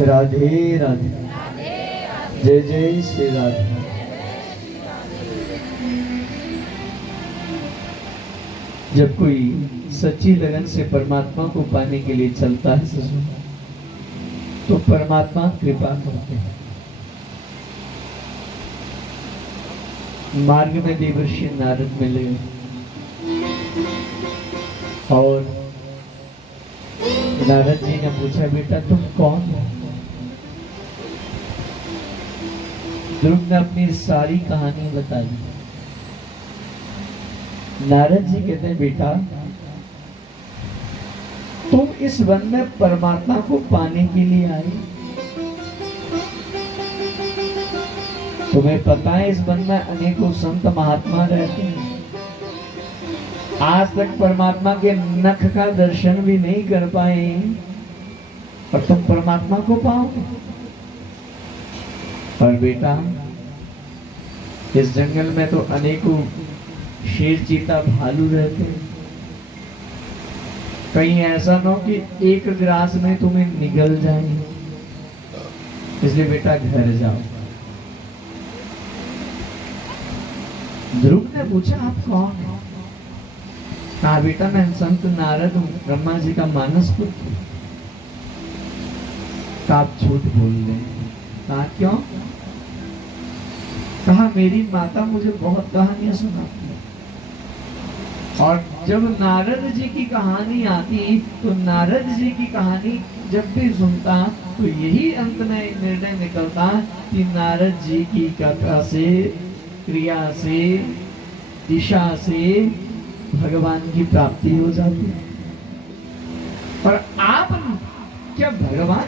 राधे राधे। जय जय श्री राधे। जब कोई सच्ची लगन से परमात्मा को पाने के लिए चलता है तो परमात्मा कृपा करते हैं। मार्ग में देवर्षि नारद मिले और नारद जी ने पूछा, बेटा तुम कौन हो? ध्रुव ने अपनी सारी कहानी बताई। नारद जी कहते हैं, बेटा तुम इस वन में परमात्मा को पाने के लिए आए। तुम्हें पता है इस वन में अनेकों संत महात्मा रहते हैं, आज तक परमात्मा के नख का दर्शन भी नहीं कर पाए और तुम परमात्मा को पाओगे। और बेटा इस जंगल में तो अनेकों शेर चीता भालू रहते हैं, कहीं ऐसा ना हो कि एक ग्रास में तुम्हें निगल जाए, इसलिए बेटा घर जाओ। ध्रुव ने पूछा, आप कौन हो? कहा, बेटा मैं संत नारद हूं, ब्रह्मा जी का मानस पुत्र। आप झूठ बोल रहे हैं। कहा, क्यों? कहा, मेरी माता मुझे बहुत कहानियां सुनाती है और जब नारद जी की कहानी आती तो नारद जी की कहानी जब भी सुनता तो यही अंत में निर्णय निकलता कि नारद जी की कथा से, क्रिया से, दिशा से भगवान की प्राप्ति हो जाती है। और आप क्या भगवान?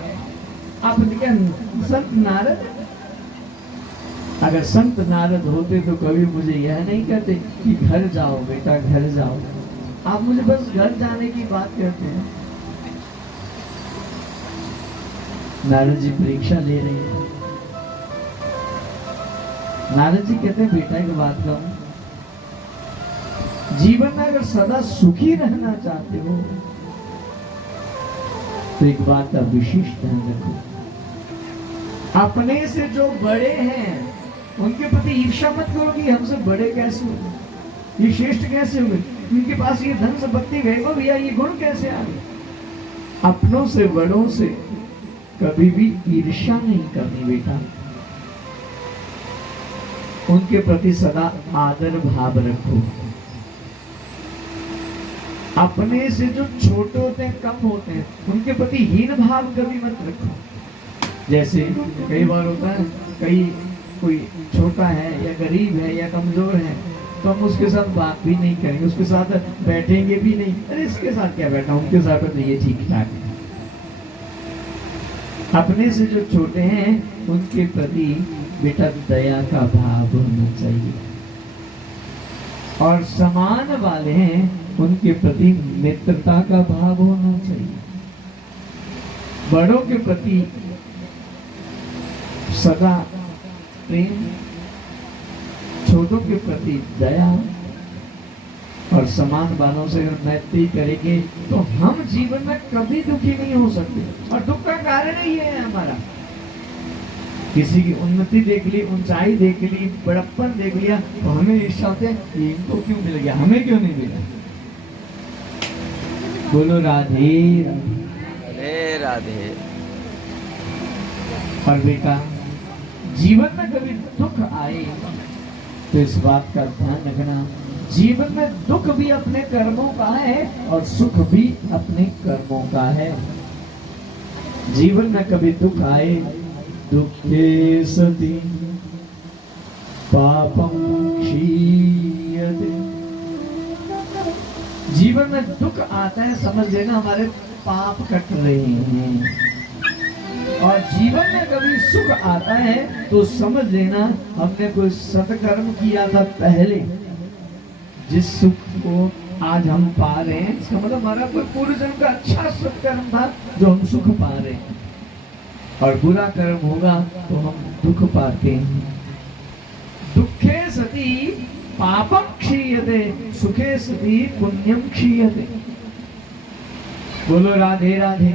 आप क्या संत नारद? अगर संत नारद होते तो कभी मुझे यह नहीं कहते कि घर जाओ बेटा, घर जाओ। आप मुझे बस घर जाने की बात कहते हैं। नारद जी परीक्षा ले रहे हैं। नारद जी कहते हैं, बेटा एक बात कहूं, जीवन में अगर सदा सुखी रहना चाहते हो तो एक बात का विशेष ध्यान रखो, अपने से जो बड़े हैं उनके प्रति ईर्ष्या मत करो कि हमसे बड़े कैसे हो गए, ये श्रेष्ठ कैसे हो गए, इनके पास ये धन संपत्ति वैभव या ये गुण कैसे आ गए। अपनों से बड़ों से कभी भी ईर्ष्या नहीं करनी बेटा, उनके प्रति सदा आदर भाव रखो। अपने से जो छोटे होते हैं, कम होते हैं, उनके प्रति हीन भाव कभी मत रखो। जैसे कई बार होता है, कोई छोटा है या गरीब है या कमजोर है तो हम उसके साथ बात भी नहीं करेंगे, उसके साथ बैठेंगे भी नहीं। अरे इसके साथ क्या बैठा, उनके साथ तो ये ठीक ठाक है। अपने से जो छोटे हैं उनके प्रति बेटा दया का भाव होना चाहिए, और समान वाले हैं उनके प्रति मित्रता का भाव होना चाहिए। बड़ों के प्रति सदा प्रेम, छोटों के प्रति दया, और समान वालों से अगर मैत्री करेंगे तो हम जीवन में कभी दुखी नहीं हो सकते। और दुख का कारण ही है हमारा, किसी की उन्नति देख ली, ऊंचाई देख ली, बड़प्पन देख लिया तो हमें ईर्ष्या होती है, इनको क्यों मिल गया, हमें क्यों नहीं मिला। बोलो राधे राधे राधे। और बेटा जीवन में कभी दुख आए तो इस बात का ध्यान रखना, जीवन में दुख भी अपने कर्मों का है और सुख भी अपने कर्मों का है। जीवन में कभी दुख आए, दुखे सति पापम क्षीयते। जीवन में दुख आता है, समझ लेना हमारे पाप कट रहे हैं। और जीवन में कभी सुख आता है तो समझ लेना हमने कोई सत्कर्म किया था पहले, जिस सुख को आज हम पा रहे हैं इसका मतलब हमारा कोई पूर्व जन्म का अच्छा सत्कर्म था जो हम सुख पा रहे हैं, और बुरा कर्म होगा तो हम दुख पाते हैं। दुखे सति पापम क्षीयते, सुखे सति पुण्यम क्षीयते। बोलो राधे राधे।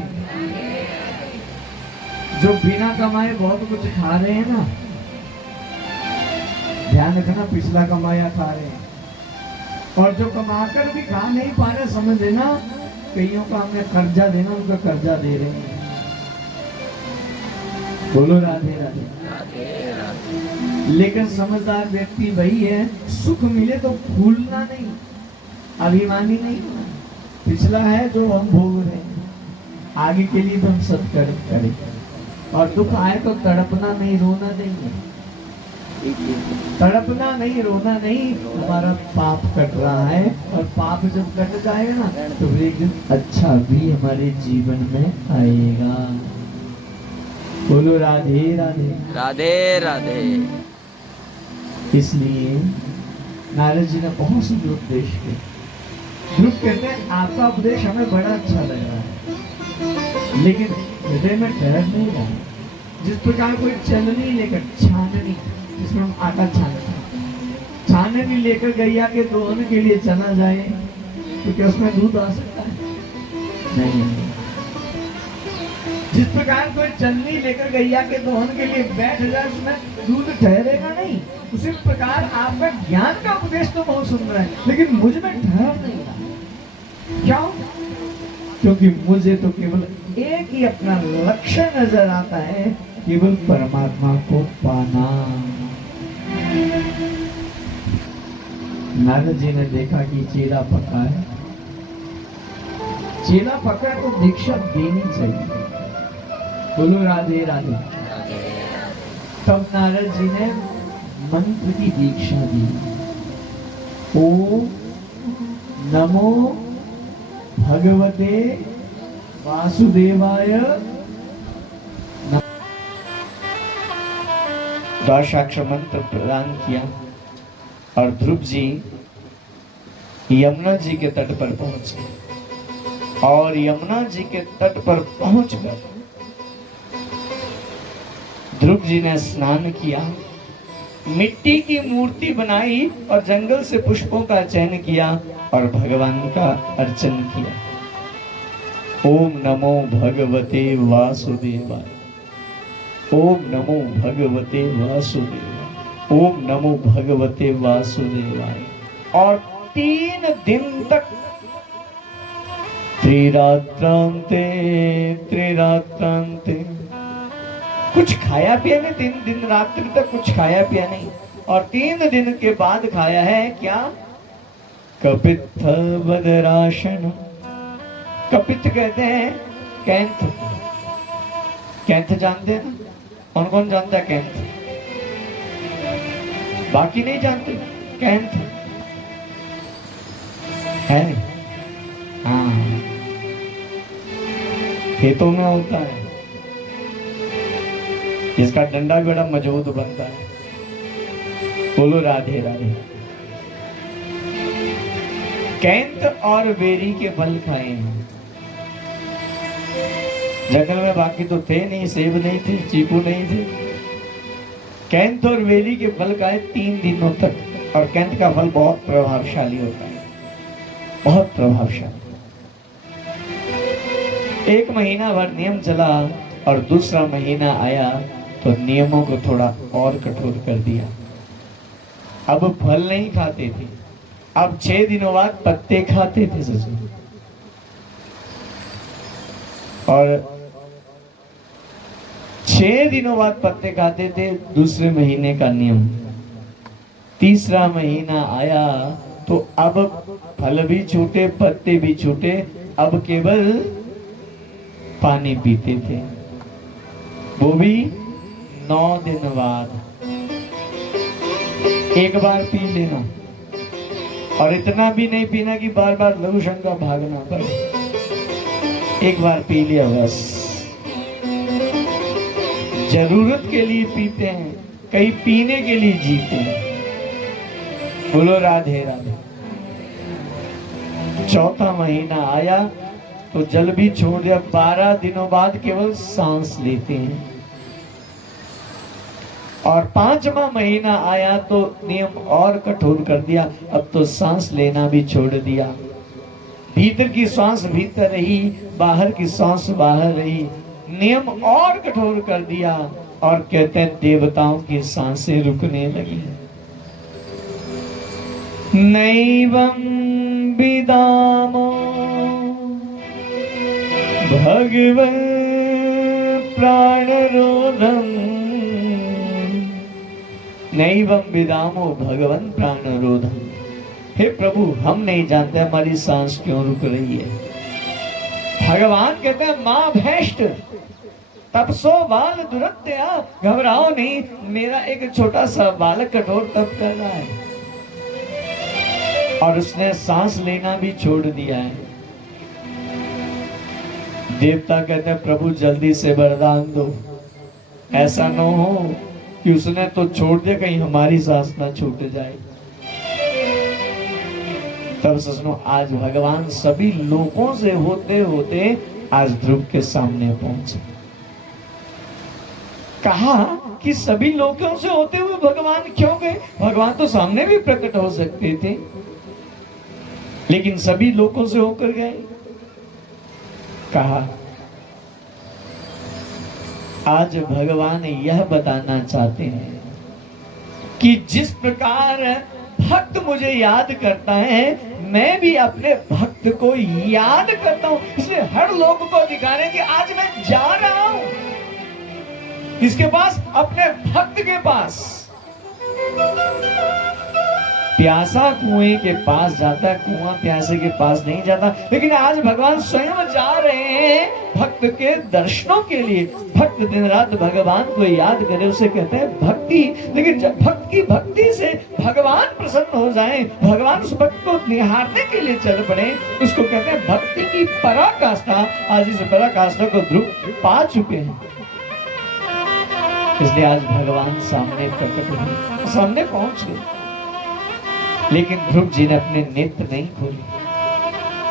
जो बिना कमाए बहुत कुछ खा रहे हैं ना, ध्यान रखना, पिछला कमाया खा रहे हैं। और जो कमाकर भी खा नहीं पा रहे, समझ लेना कईयों का हमने कर्जा देना, उनका कर्जा दे रहे हैं। बोलो राधे राधे। राधे राधे। लेकिन समझदार व्यक्ति वही है, सुख मिले तो भूलना नहीं, अभिमानी नहीं होना। पिछला है जो हम भोग रहे हैं, आगे के लिए तो हम सत्कर्म करें। और दुख आए तो तड़पना नहीं, रोना नहीं, तड़पना नहीं, रोना नहीं। हमारा पाप कट रहा है, और पाप जब कट जाएगा ना तो फिर एक दिन अच्छा भी हमारे जीवन में आएगा। बोलो राधे राधे। राधे राधे। इसलिए नारद जी ने बहुत सुंदर उपदेश किए। ध्रुव कहते हैं आपका उपदेश हमें बड़ा अच्छा लग रहा है, लेकिन हृदय में ठहर नहीं रहा। जिस प्रकार कोई चलनी लेकर, छाननी जिसमें हम आटा छानते हैं, छाननी लेकर गैया के दोहन के लिए चला जाए तो क्या उसमें दूध आ सकता है? नहीं। जिस प्रकार कोई चलनी लेकर गैया के दोहन के लिए बैठ जाए, उसमें दूध ठहरेगा नहीं। उसी प्रकार आपका ज्ञान का उपदेश तो बहुत सुंदर है, लेकिन मुझ में ठहर नहीं रहा। क्यों? क्योंकि मुझे तो केवल एक ही अपना लक्ष्य नजर आता है, केवल परमात्मा को पाना। नारद जी ने देखा कि चेला पका है, चेला पका तो दीक्षा देनी चाहिए। बोलो राधे राधे। तब नारद जी ने मंत्र की दीक्षा दी। ओम नमो भगवते वासुदेवाय। द्वादशाक्षर मंत्र प्रदान किया और ध्रुव जी यमुना जी के तट पर पहुंचे। और यमुना जी के तट पर पहुंचकर ध्रुव जी ने स्नान किया, मिट्टी की मूर्ति बनाई और जंगल से पुष्पों का चयन किया और भगवान का अर्चन किया। ओम नमो भगवते वासुदेवाय, ओम नमो भगवते वासुदेवाय, ओम नमो भगवते वासुदेवाय। और 3 दिन तक त्रिरात्रांते त्रिरात्रांते कुछ खाया पिया नहीं। 3 दिन रात्रि तक कुछ खाया पिया नहीं। और 3 दिन के बाद खाया है क्या? कपित्थ बदराशन। कपित्थ कहते हैं कैंथ। कैंथ जानते हैं ना? कौन कौन जानता है कैंथ? बाकी नहीं जानते। कैंथ है, हाँ, खेतों में होता है। इसका डंडा भी बड़ा मजबूत बनता है। बोलो राधे राधे। कैंथ और बेरी के फल खाए हैं। जंगल में बाकी तो थे नहीं, सेब नहीं थे, चीकू नहीं थे। कैंथ और बेरी के फल खाए 3 दिनों तक। और कैंथ का फल बहुत प्रभावशाली होता है, बहुत प्रभावशाली। 1 महीना भर नियम चला और दूसरा महीना आया तो नियमों को थोड़ा और कठोर कर दिया। अब फल नहीं खाते थे, अब 6 दिनों बाद पत्ते खाते थे ससुर। और 6 दिनों बाद पत्ते खाते थे, दूसरे महीने का नियम। तीसरा महीना आया तो अब फल भी छूटे, पत्ते भी छूटे, अब केवल पानी पीते थे, वो भी 9 दिन बाद। एक बार पी लेना, और इतना भी नहीं पीना कि बार बार लघु शंका भागना पड़े। एक बार पी लिया बस। जरूरत के लिए पीते हैं, कहीं पीने के लिए जीते हैं। बोलो राधे राधे। चौथा महीना आया तो जल भी छोड़ दिया। 12 दिनों बाद केवल सांस लेते हैं। और 5वां महीना आया तो नियम और कठोर कर दिया। अब तो सांस लेना भी छोड़ दिया। भीतर की सांस भीतर रही, बाहर की सांस बाहर रही। नियम और कठोर कर दिया और कहते हैं देवताओं की सांसें रुकने लगी। नैवं विदामो भगवन् प्राणरोधम्, नैवं विदामो भगवन् प्राणरोधम्। हे प्रभु, हम नहीं जानते हमारी सांस क्यों रुक रही है। भगवान कहते हैं मां भैष्ट तपसो बाल दुरत्या, घबराओ नहीं, मेरा एक छोटा सा बालक कठोर तप कर रहा है और उसने सांस लेना भी छोड़ दिया है। देवता कहते हैं प्रभु जल्दी से वरदान दो, ऐसा न हो कि उसने तो छोड़ दिया, कहीं हमारी सांस ना छूट जाए। तब सुनो, आज भगवान सभी लोगों से होते होते आज ध्रुव के सामने पहुंचे। कहा कि सभी लोगों से होते हुए भगवान क्यों गए? भगवान तो सामने भी प्रकट हो सकते थे, लेकिन सभी लोगों से होकर गए। कहा आज भगवान यह बताना चाहते हैं कि जिस प्रकार भक्त मुझे याद करता है, मैं भी अपने भक्त को याद करता हूं। इसलिए हर लोग को दिखाने कि आज मैं जा रहा हूं किसके पास? अपने भक्त के पास। प्यासा कुएं के पास जाता है, कुआं प्यासे के पास नहीं जाता। लेकिन आज भगवान स्वयं जा रहे हैं भक्त के दर्शनों के लिए। भक्त दिन रात भगवान को याद करे, उसे कहते हैं भक्ति। लेकिन जब भक्त की भक्ति से भगवान प्रसन्न हो जाए, भगवान उस भक्त को निहारने के लिए चल पड़े, उसको कहते हैं भक्ति की पराकाष्ठा। आज इस पराकाष्ठा को ध्रुव पा चुके हैं, इसलिए आज भगवान सामने प्रकट हुए, सामने पहुंच गए। लेकिन ध्रुव जी ने अपने नेत्र नहीं खोले।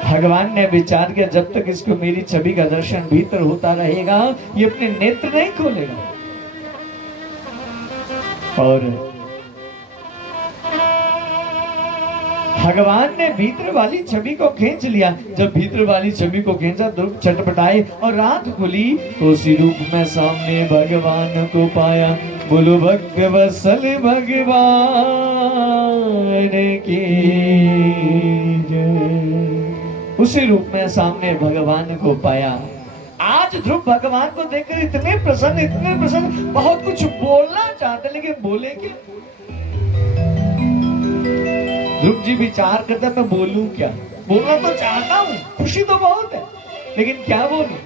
भगवान ने विचार किया जब तक इसको मेरी छवि का दर्शन भीतर होता रहेगा, ये अपने नेत्र नहीं खोलेगा। और भगवान ने भीतर वाली छवि को खींच लिया। जब भीतर वाली छवि को खींचा, ध्रुव छटपटाए और रात खुली तो उसी रूप में सामने भगवान को पाया। बोलो भक्त वत्सल भगवान की जय। उसी रूप में सामने भगवान को पाया। आज ध्रुव भगवान को देखकर इतने प्रसन्न, बहुत कुछ बोलना चाहते, लेकिन बोले क्या? ध्रुव जी विचार करते मैं बोलूं क्या? बोलना तो चाहता हूं, खुशी तो बहुत है, लेकिन क्या बोलूं?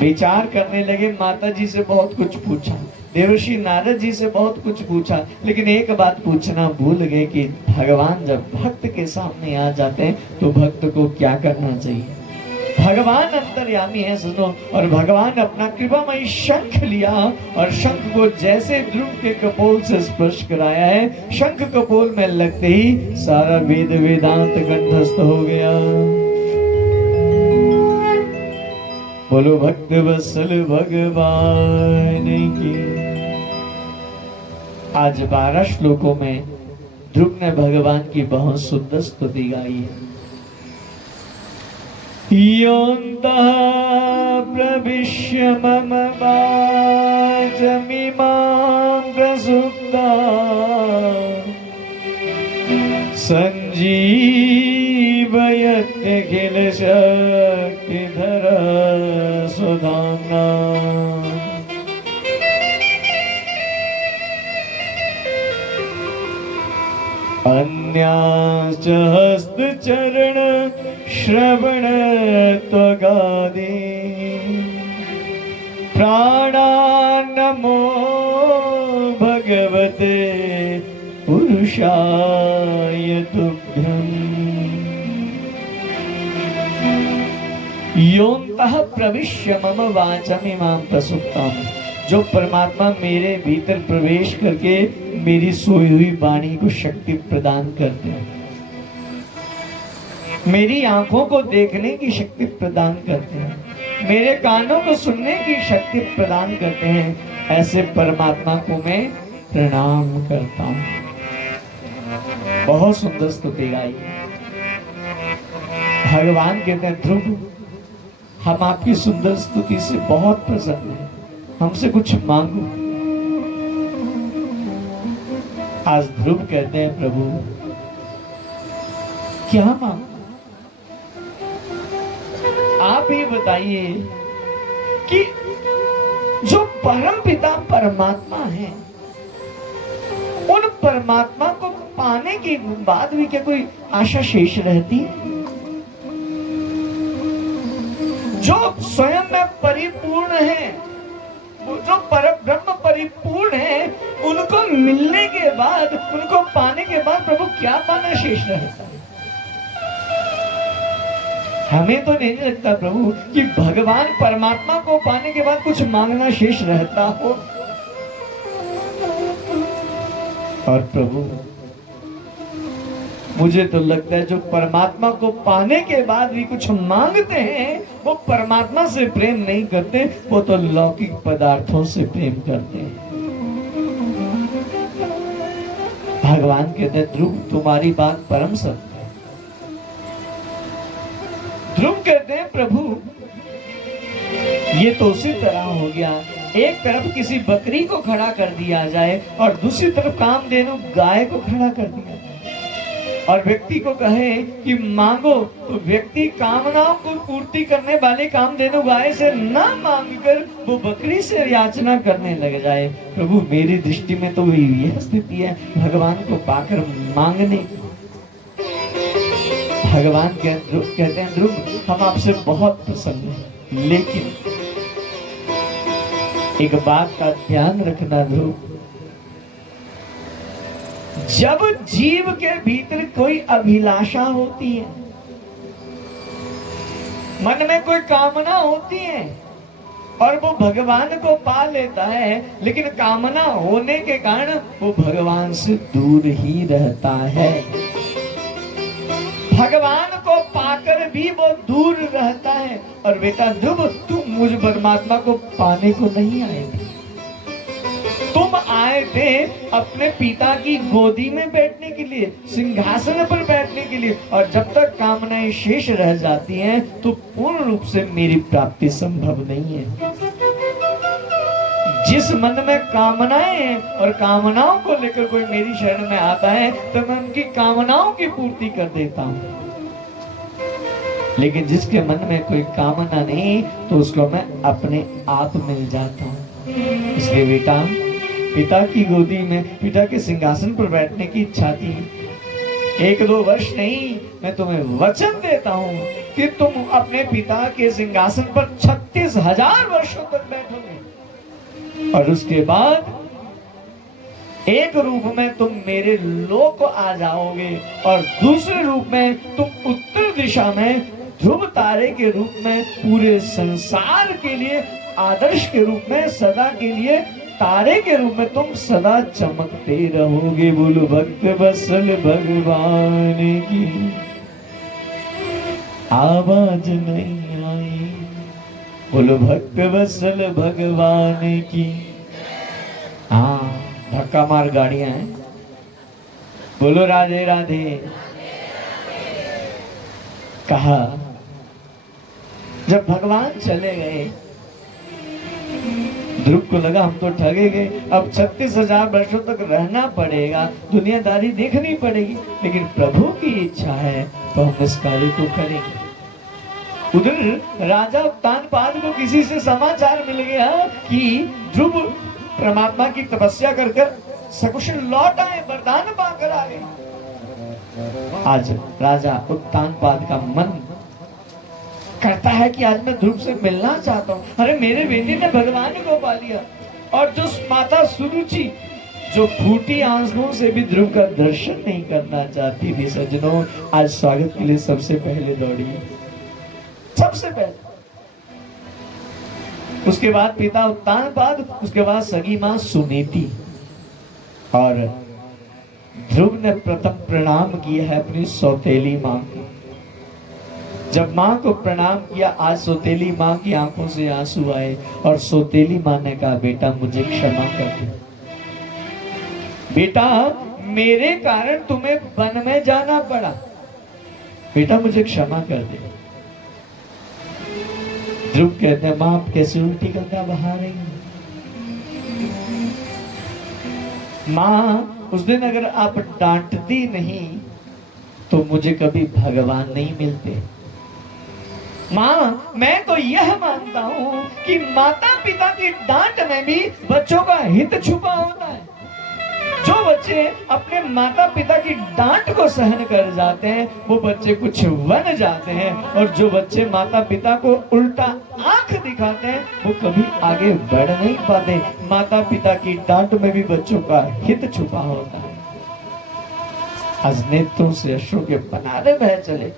विचार करने लगे। माता जी से बहुत कुछ पूछा, देवर्षि नारद जी से बहुत कुछ पूछा, लेकिन एक बात पूछना भूल गए कि भगवान जब भक्त के सामने आ जाते हैं तो भक्त को क्या करना चाहिए। भगवान अंतर्यामी है सुनो, और भगवान अपना कृपामयी शंख लिया और शंख को जैसे ध्रुव के कपोल से स्पर्श कराया है, शंख कपोल में लगते ही सारा वेद वेदांत कंठस्थ हो गया। बोलो भक्त वत्सल भगवान की। आज 12 श्लोकों में ध्रुव ने भगवान की बहुत सुंदर स्तुति गाई है। योऽन्तः प्रविश्य मम वाचमिमां प्रसुप्ता संजीवयत्यखिल शक्तिधर सुधाम्ना। अन्याश्च हस्तचरण श्रवण त्वगादि प्राणान्नमो भगवते पुरुषाय तुभ्यम्। योऽन्तः प्रविश्य मम वाचमिमां प्रसुप्ताम्। जो परमात्मा मेरे भीतर प्रवेश करके मेरी सोई हुई वाणी को शक्ति प्रदान करते हैं, मेरी आंखों को देखने की शक्ति प्रदान करते हैं, मेरे कानों को सुनने की शक्ति प्रदान करते हैं, ऐसे परमात्मा को मैं प्रणाम करता हूं। बहुत सुंदर स्तुति गाई। भगवान कहते हैं ध्रुव हम आपकी सुंदर स्तुति से बहुत प्रसन्न हैं, हमसे कुछ मांगो। आज ध्रुव कहते हैं प्रभु क्या मांगो, आप ही बताइए कि जो परम पिता परमात्मा है, उन परमात्मा को पाने के बाद भी क्या कोई आशा शेष रहती है? जो स्वयं में परिपूर्ण है, जो परम ब्रह्म परिपूर्ण है, उनको मिलने के बाद, उनको पाने के बाद प्रभु क्या पाना शेष रहता है? हमें तो नहीं लगता प्रभु कि भगवान परमात्मा को पाने के बाद कुछ मांगना शेष रहता हो। और प्रभु मुझे तो लगता है जो परमात्मा को पाने के बाद भी कुछ मांगते हैं, वो परमात्मा से प्रेम नहीं करते, वो तो लौकिक पदार्थों से प्रेम करते हैं। भगवान कहते हैं ध्रुव तुम्हारी बात परम सत्य। ध्रुव कहते हैं प्रभु ये तो उसी तरह हो गया, एक तरफ किसी बकरी को खड़ा कर दिया जाए और दूसरी तरफ कामधेनु गाय को खड़ा कर दिया जाए और व्यक्ति को कहे कि मांगो, तो व्यक्ति कामनाओं को पूर्ति करने वाले कामधेनु गाय से ना मांगकर वो बकरी से याचना करने लग जाए। प्रभु मेरी दृष्टि में तो यह स्थिति है भगवान को पाकर मांगने की। भगवान कहते हैं ध्रुव हम आपसे बहुत प्रसन्न हैं, लेकिन एक बात का ध्यान रखना ध्रुव, जब जीव के भीतर कोई अभिलाषा होती है, मन में कोई कामना होती है और वो भगवान को पा लेता है, लेकिन कामना होने के कारण वो भगवान से दूर ही रहता है। भगवान को पाकर भी वो दूर रहता है। और बेटा ध्रुव तुम मुझ परमात्मा को पाने को नहीं आए थे, तुम आए थे अपने पिता की गोदी में बैठने के लिए, सिंहासन पर बैठने के लिए। और जब तक कामनाएं शेष रह जाती हैं तो पूर्ण रूप से मेरी प्राप्ति संभव नहीं है। जिस मन में कामनाएं हैं और कामनाओं को लेकर कोई मेरी शरण में आता है तो मैं उनकी कामनाओं की पूर्ति कर देता हूं, लेकिन जिसके मन में कोई कामना नहीं तो उसको मैं अपने आप मिल जाता हूं। इसलिए बेटा पिता की गोदी में, पिता के सिंहासन पर बैठने की इच्छा थी। 1-2 वर्ष नहीं, मैं तुम्हें वचन देता हूं कि तुम अपने पिता के सिंहासन पर 36,000 वर्षों तक बैठोगे और उसके बाद एक रूप में तुम मेरे लोक आ जाओगे और दूसरे रूप में तुम उत्तर दिशा में ध्रुव तारे के रूप में पूरे संसार के लिए आदर्श के रूप में, सदा के लिए तारे के रूप में तुम सदा चमकते रहोगे। बोलो भक्त वत्सल भगवान की आवाज नहीं आई, बोलो भक्त वत्सल भगवान की। हाँ धक्का मार गाड़ियां हैं, बोलो राधे राधे। कहा जब भगवान चले गए, ध्रुव को लगा हम तो ठगे गए, अब 36,000 वर्षों तक रहना पड़ेगा, दुनियादारी देखनी पड़ेगी, लेकिन प्रभु की इच्छा है तो हम इस कार्य को करेंगे। उधर राजा उत्तानपाद को किसी से समाचार मिल गया कि ध्रुव परमात्मा की तपस्या कर कर सकुशल लौट आए, वरदान पाकर आ गए। आज राजा उत्तानपाद का मन करता है कि आज मैं ध्रुव से मिलना चाहता हूँ। अरे मेरे बेटे ने भगवान को पा लिया। और जो माता सुरुचि जो फूटी आंसुओं से भी ध्रुव का दर्शन नहीं करना चाहती थी, सज्जनों आज स्वागत के लिए सबसे पहले दौड़ी है, सबसे पहले। उसके बाद पिता उत्तानपाद, उसके बाद सगी मां सुनीति। और ध्रुव ने प्रथम प्रणाम किया है अपनी सौतेली मां को। जब मां को प्रणाम किया, आज सौतेली मां की आंखों से आंसू आए और सौतेली मां ने कहा बेटा मुझे क्षमा कर दे, बेटा मेरे कारण तुम्हें वन में जाना पड़ा, बेटा मुझे क्षमा कर दे। ध्रुव कहते हैं माँ आप कैसे उल्टी गंगा बहा रही हैं? माँ उस दिन अगर आप डांटती नहीं तो मुझे कभी भगवान नहीं मिलते। माँ मैं तो यह मानता हूँ कि माता पिता की डांट में भी बच्चों का हित छुपा होता है। जो बच्चे अपने माता पिता की डांट को सहन कर जाते हैं वो बच्चे कुछ बन जाते हैं, और जो बच्चे माता पिता को उल्टा आंख दिखाते हैं वो कभी आगे बढ़ नहीं पाते। माता पिता की डांट में भी बच्चों का हित छुपा होता है। आज नेत्रों से अश्रु के पनारे बह चले।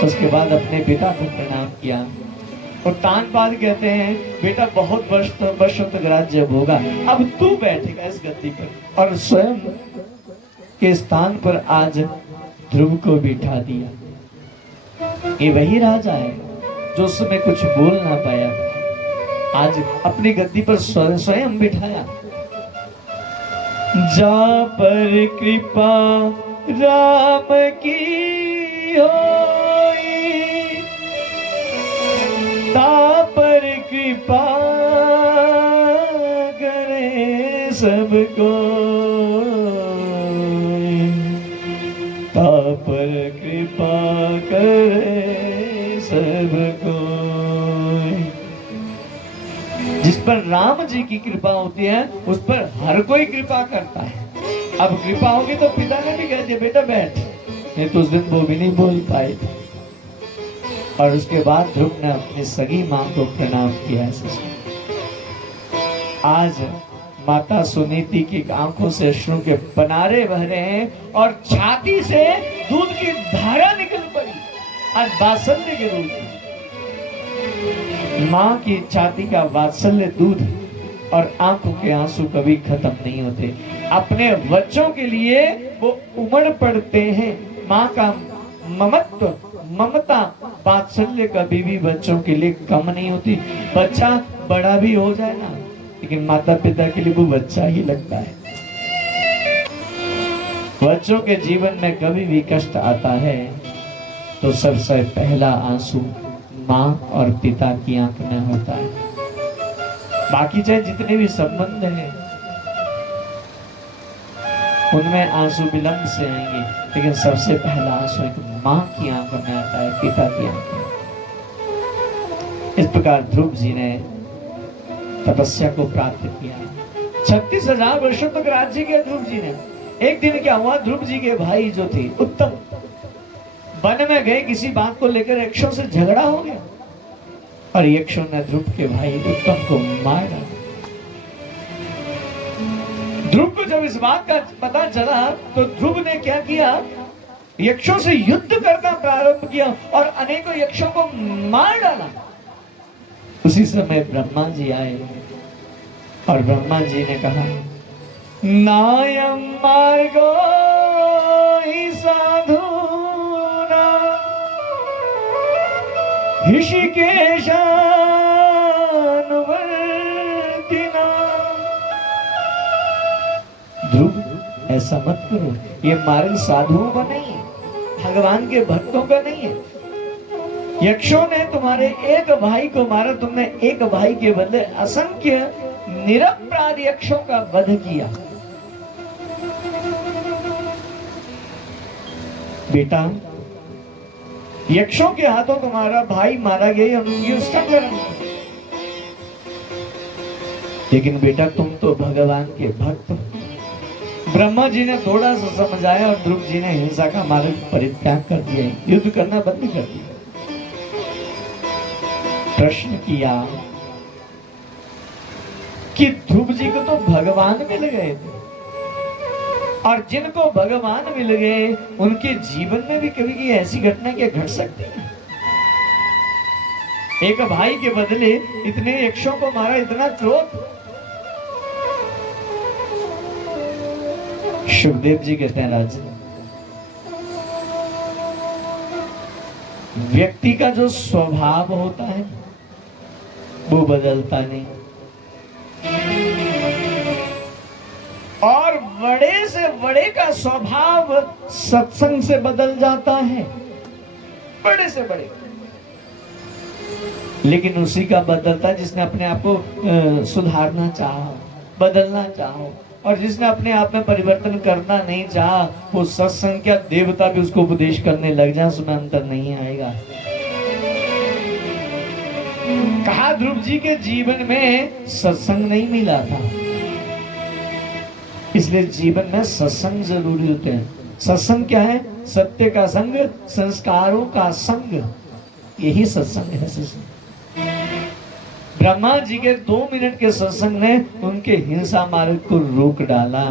उसके बाद अपने पिता को प्रणाम किया और तानपाद कहते हैं बेटा बहुत वर्षों तक राज्य होगा, अब तू बैठेगा इस गद्दी पर। और स्वयं के स्थान पर आज ध्रुव को बिठा दिया। ये वही राजा है जो उस समय कुछ बोल ना पाया, आज अपनी गद्दी पर स्वयं बिठाया। जा पर कृपा राम की होई, ता पर कृपा करे सबको, ता पर कृपा करे सबको। जिस पर राम जी की कृपा होती है उस पर हर कोई कृपा करता है। अब कृपा होगी तो पिता ने भी कह दिया बेटा बैठ, नहीं तो उस दिन वो भी नहीं बोल पाए थे। और उसके बाद ध्रुव ने अपनी सगी मां को प्रणाम किया। आज माता सुनीति की आंखों से अश्रु के पनारे बह रहे हैं और छाती से दूध की धारा निकल पड़ी। आज वात्सल्य के रूप में मां की छाती का वात्सल्य दूध और आंखों के आंसू कभी खत्म नहीं होते। अपने बच्चों के लिए वो उमड़ पड़ते हैं। मां का ममत्व ममता वात्सल्य कभी भी बच्चों के लिए कम नहीं होती। बच्चा बड़ा भी हो जाए ना, लेकिन माता पिता के लिए वो बच्चा ही लगता है। बच्चों के जीवन में कभी भी कष्ट आता है तो सबसे पहला आंसू माँ और पिता की आंख में होता है। बाकी चाहे जितने भी संबंध हैं उनमें आंसू विलंब से आएंगे, लेकिन सबसे पहला आंसू एक माँ की आंखों में आता है, पिता की आंखों में। इस प्रकार ध्रुव जी ने तपस्या को प्राप्त किया। 36,000 वर्षों तक राज्य किया ध्रुव जी ने। एक दिन क्या हुआ, ध्रुव जी के भाई जो थे उत्तम वन में गए, किसी बात को लेकर यक्षों से झगड़ा हो गया और यक्षों ने ध्रुव के भाई उत्तम को मार डाला। ध्रुव को जब इस बात का पता चला तो ध्रुव ने क्या किया, यक्षों से युद्ध करना प्रारंभ किया और अनेकों यक्षों को मार डाला। उसी समय ब्रह्मा जी आए और ब्रह्मा जी ने कहा नायम मार्गो हि साधुना ऋषिकेशानुवर्तिना। ध्रुव ऐसा मत करो, ये मार्ग साधुओं का नहीं है, भगवान के भक्तों का नहीं है। यक्षों ने तुम्हारे एक भाई को मारा, तुमने एक भाई के बदले असंख्य निरपराध यक्षों का वध किया। बेटा यक्षों के हाथों तुम्हारा भाई मारा गया, उनकी उसका कारण, लेकिन बेटा तुम तो भगवान के भक्त। ब्रह्मा जी ने थोड़ा सा समझाया और ध्रुव जी ने हिंसा का मार्ग परित्याग कर दिया, युद्ध करना बंद कर दिया। प्रश्न किया कि ध्रुव जी को तो भगवान मिल गए थे, और जिनको भगवान मिल गए उनके जीवन में भी कभी की ऐसी घटना क्या घट सकती है? एक भाई के बदले इतने यक्षों को मारा, इतना क्रोध। शुभदेव जी कहते हैं राजन, व्यक्ति का जो स्वभाव होता है वो बदलता नहीं, और बड़े से बड़े का स्वभाव सत्संग से बदल जाता है। बड़े से बड़े लेकिन उसी का बदलता है जिसने अपने आप को सुधारना चाहा, बदलना चाहो। और जिसने अपने आप में परिवर्तन करना नहीं चाहा, वो सत्संग क्या देवता भी उसको उपदेश करने लग जाए, उसमें अंतर नहीं आएगा। कहा ध्रुव जी के जीवन में सत्संग नहीं मिला था, इसलिए जीवन में सत्संग जरूरी होते हैं। सत्संग क्या है? सत्य का संग, संस्कारों का संग, यही सत्संग है। सत्संग ब्रह्मा जी के 2 मिनट के सत्संग ने उनके हिंसा मार्ग को रोक डाला,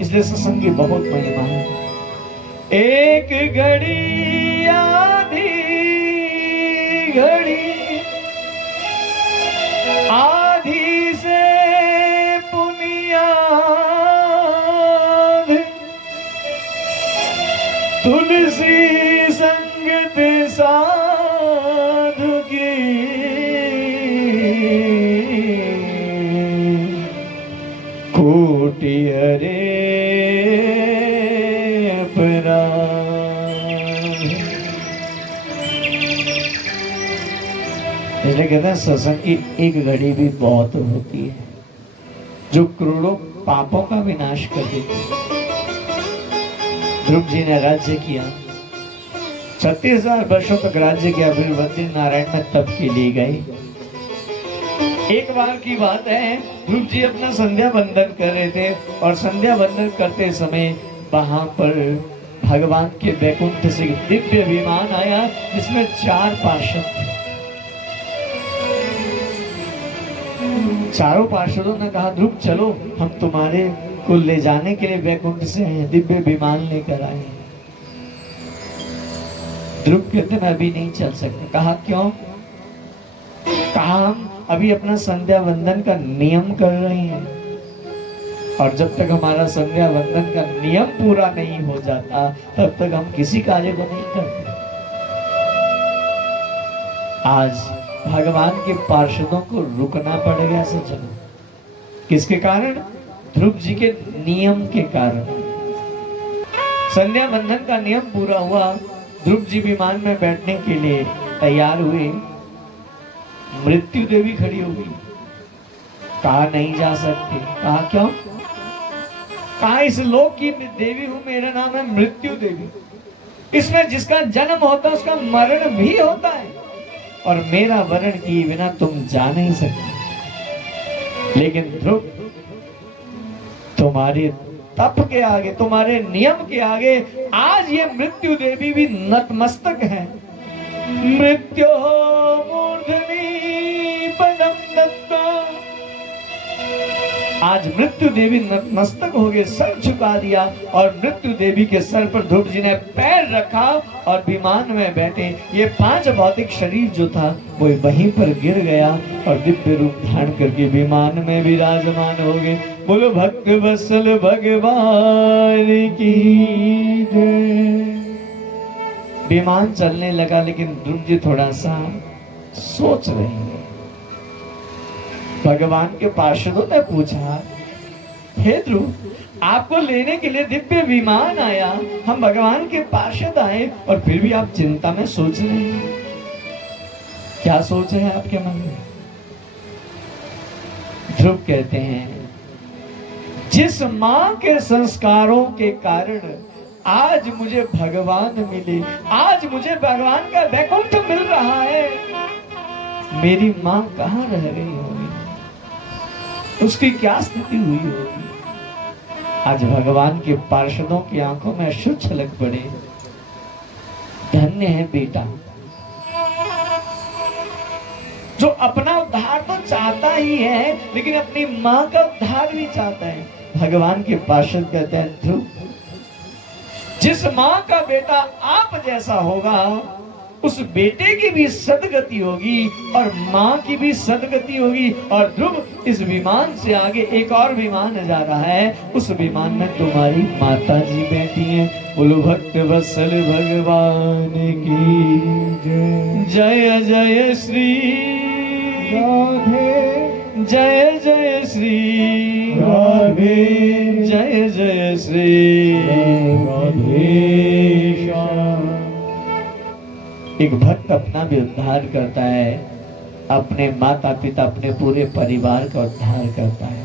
इसलिए सत्संग की बहुत महिमा है। एक घड़ी आधी घड़ी आधी से पुनियाद, तुलसी संगत साधु की, कोटि अरे इसलिए कहते हैं सत्संग की एक घड़ी भी बहुत होती है, जो करोड़ों पापों का विनाश कर देती है। ध्रुव जी ने राज्य किया, 36,000 वर्षों तक राज्य किया, फिर बद्री नारायण में तप के लिए गए। एक बार की बात है, ध्रुव जी अपना संध्या बंदन कर रहे थे और संध्या बंदन करते समय वहां पर भगवान के वैकुंठ से दिव्य विमान आया, जिसमें 4 पार्षद थे। चारों पार्षदों ने कहा ध्रुव चलो, हम तुम्हारे को ले जाने के लिए वैकुंठ से दिव्य विमान लेकर आए। ध्रुव कहते मैं अभी नहीं चल सकते। कहा क्यों? कहा हम अभी अपना संध्या वंदन का नियम कर रहे हैं, और जब तक हमारा संध्या वंदन का नियम पूरा नहीं हो जाता तब तक हम किसी कार्य को नहीं करते। आज भगवान के पार्षदों को रुकना पड़ गया सज्जनों, किसके कारण? ध्रुव जी के नियम के कारण। संध्या बंधन का नियम पूरा हुआ, ध्रुव जी विमान में बैठने के लिए तैयार हुए, मृत्यु देवी खड़ी हो गई। कहा नहीं जा सकते। कहा क्यों? कहा इस लोक की देवी हूं, मेरा नाम है मृत्यु देवी, इसमें जिसका जन्म होता है उसका मरण भी होता है, और मेरा वरण किए बिना तुम जा नहीं सकते। लेकिन ध्रुव तुम्हारे तप के आगे, तुम्हारे नियम के आगे आज ये मृत्यु देवी भी नतमस्तक है। मृत्यु मूर्धनि पदम दत्ता, आज मृत्यु देवी नतमस्तक हो गए, सर झुका दिया, और मृत्यु देवी के सर पर ध्रुव जी ने पैर रखा और विमान में बैठे। ये 5 भौतिक शरीर जो था वो वहीं पर गिर गया और दिव्य रूप धारण करके विमान में विराजमान हो गए। बोलो भक्त वत्सल भगवान की जय। विमान चलने लगा, लेकिन ध्रुव जी थोड़ा सा सोच रहे हैं। भगवान के पार्षदों ने पूछा, हे ध्रुव, आपको लेने के लिए दिव्य विमान आया, हम भगवान के पार्षद आए, और फिर भी आप चिंता में सोच रहे हैं। क्या सोच है आपके मन में? ध्रुव कहते हैं, जिस मां के संस्कारों के कारण आज मुझे भगवान मिले, आज मुझे भगवान का वैकुंठ मिल रहा है, मेरी मां कहां रह रही होगी, उसकी क्या स्थिति हुई होगी। आज भगवान के पार्षदों की आंखों में अश्रु छलक पड़े। धन्य है बेटा, जो अपना उद्धार तो चाहता ही है, लेकिन अपनी मां का उद्धार भी चाहता है। भगवान के पार्षद कहते हैं, ध्रुव, जिस मां का बेटा आप जैसा होगा, उस बेटे की भी सदगति होगी और मां की भी सदगति होगी। और ध्रुव, इस विमान से आगे एक और विमान जा रहा है, उस विमान में तुम्हारी माता जी बैठी हैं। बोलो भक्त वत्सल भगवान की जय। जय जय श्री राधे, जय जय श्री राधे, जय जय श्री राधे। एक भक्त अपना भी उद्धार करता है, अपने माता पिता अपने पूरे परिवार का उद्धार करता है।